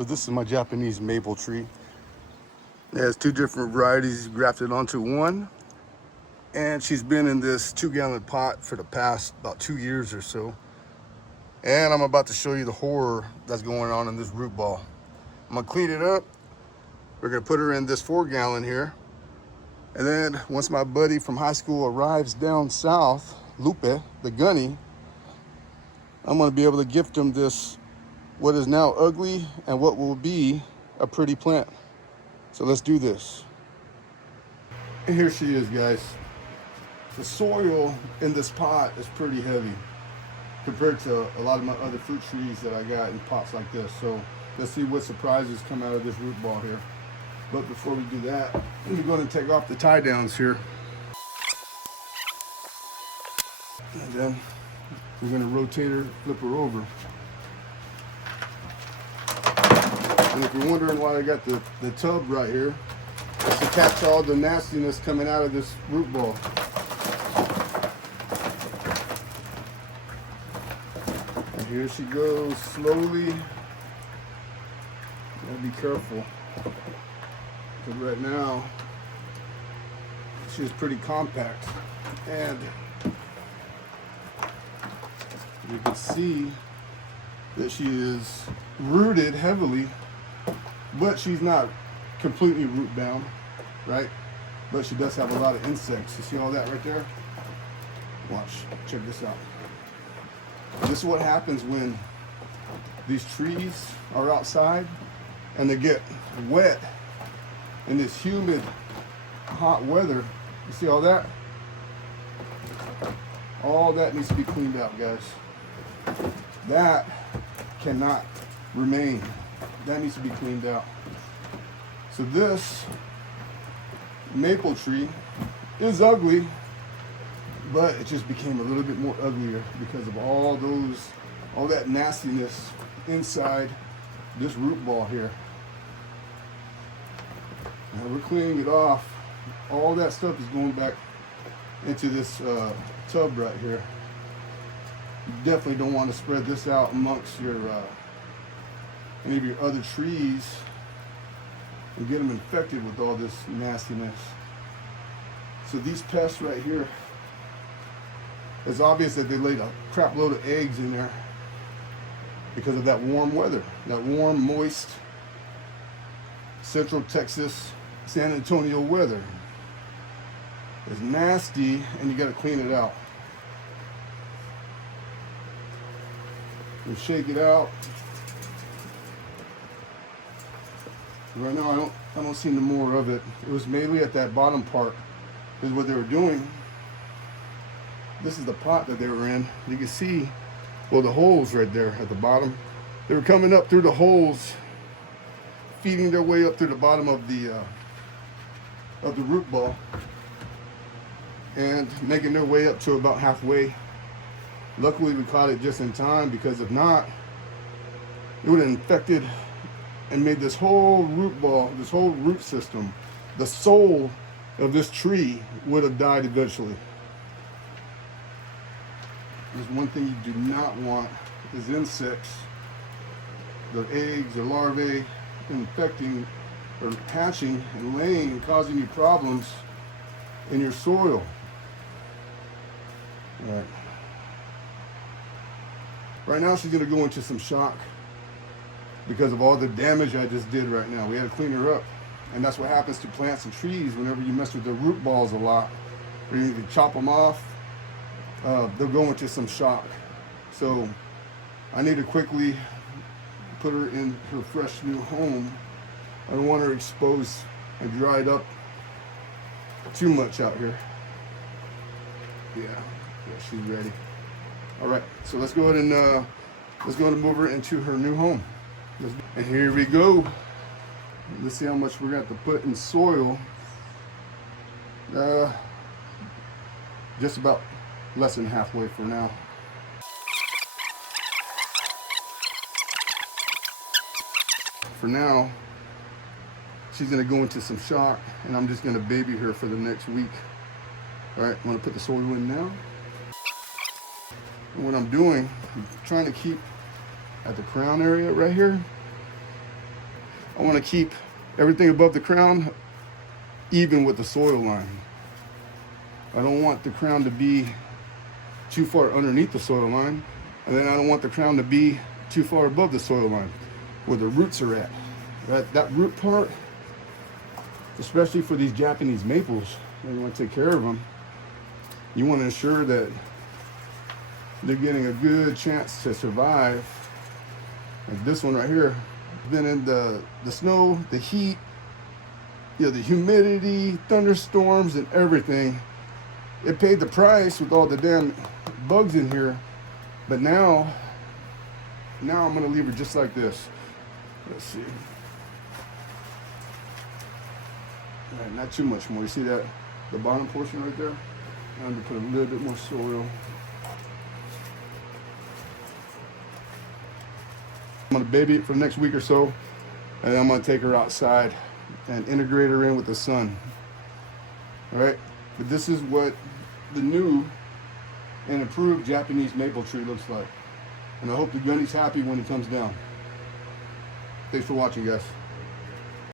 So this is my Japanese maple tree. It has two different varieties grafted onto one. And she's been in this 2-gallon pot for the past about 2 years or so. And I'm about to show you the horror that's going on in this root ball. I'm gonna clean it up. We're gonna put her in this 4-gallon here. And then once my buddy from high school arrives down south, Lupe, the gunny, I'm gonna be able to gift him this, what is now ugly and what will be a pretty plant. So let's do this. And here she is, guys. The soil in this pot is pretty heavy compared to a lot of my other fruit trees that I got in pots like this. So let's see what surprises come out of this root ball here. But before we do that, we're going to take off the tie downs here. And then we're going to rotate her, flip her over. And if you're wondering why I got the tub right here, it's to catch all the nastiness coming out of this root ball. And here she goes slowly. Gotta be careful. But right now, she's pretty compact. And you can see that she is rooted heavily, but she's not completely root bound, right? But she does have a lot of insects. You see all that right there? Watch, check this out. This is what happens when these trees are outside and they get wet in this humid, hot weather. You see all that? All that needs to be cleaned out, guys. That cannot remain. That needs to be cleaned out. So this maple tree is ugly, but it just became a little bit more uglier because of all that nastiness inside this root ball here. Now we're cleaning it off. All that stuff is going back into this tub right here. You definitely don't want to spread this out amongst your any of your other trees and get them infected with all this nastiness. So these pests right here, it's obvious that they laid a crap load of eggs in there because of that warm weather, that warm, moist Central Texas, San Antonio weather. It's nasty and you gotta clean it out. You shake it out. Right now I don't see no more of it. It was mainly at that bottom part. Is what they were doing. This is the pot that they were in. You can see, well, the holes right there at the bottom. They were coming up through the holes, feeding their way up through the bottom of the root ball, and making their way up to about halfway. Luckily, we caught it just in time, because if not, it would have infected and made this whole root ball, this whole root system, the soul of this tree would have died eventually. There's one thing you do not want is insects, the eggs or larvae infecting or hatching and laying and causing you problems in your soil. All right. Right now she's gonna go into some shock because of all the damage I just did right now. We had to clean her up. And that's what happens to plants and trees whenever you mess with the root balls a lot, or you need to chop them off, they'll go into some shock. So I need to quickly put her in her fresh new home. I don't want her exposed and dried up too much out here. Yeah, she's ready. All right, so let's go ahead and move her into her new home. And here we go. Let's see how much we're going to have to put in soil. Just about less than halfway for now. For now, she's going to go into some shock, and I'm just going to baby her for the next week. All right, I'm going to put the soil in now. And what I'm doing, I'm trying to keep at the crown area right here. I want to keep everything above the crown even with the soil line. I don't want the crown to be too far underneath the soil line, and then I don't want the crown to be too far above the soil line where the roots are at. That root part, especially for these Japanese maples, when you want to take care of them, you want to ensure that they're getting a good chance to survive. Like this one right here, been in the snow, the heat, the humidity, thunderstorms, and everything. It paid the price with all the damn bugs in here, but now I'm gonna leave her just like this. Let's see. All right, not too much more. You see that, the bottom portion right there? I'm gonna put a little bit more soil. I'm gonna baby it for the next week or so, and I'm gonna take her outside and integrate her in with the sun. All right, but this is what the new and improved Japanese maple tree looks like. And I hope the gunny's happy when he comes down. Thanks for watching, guys.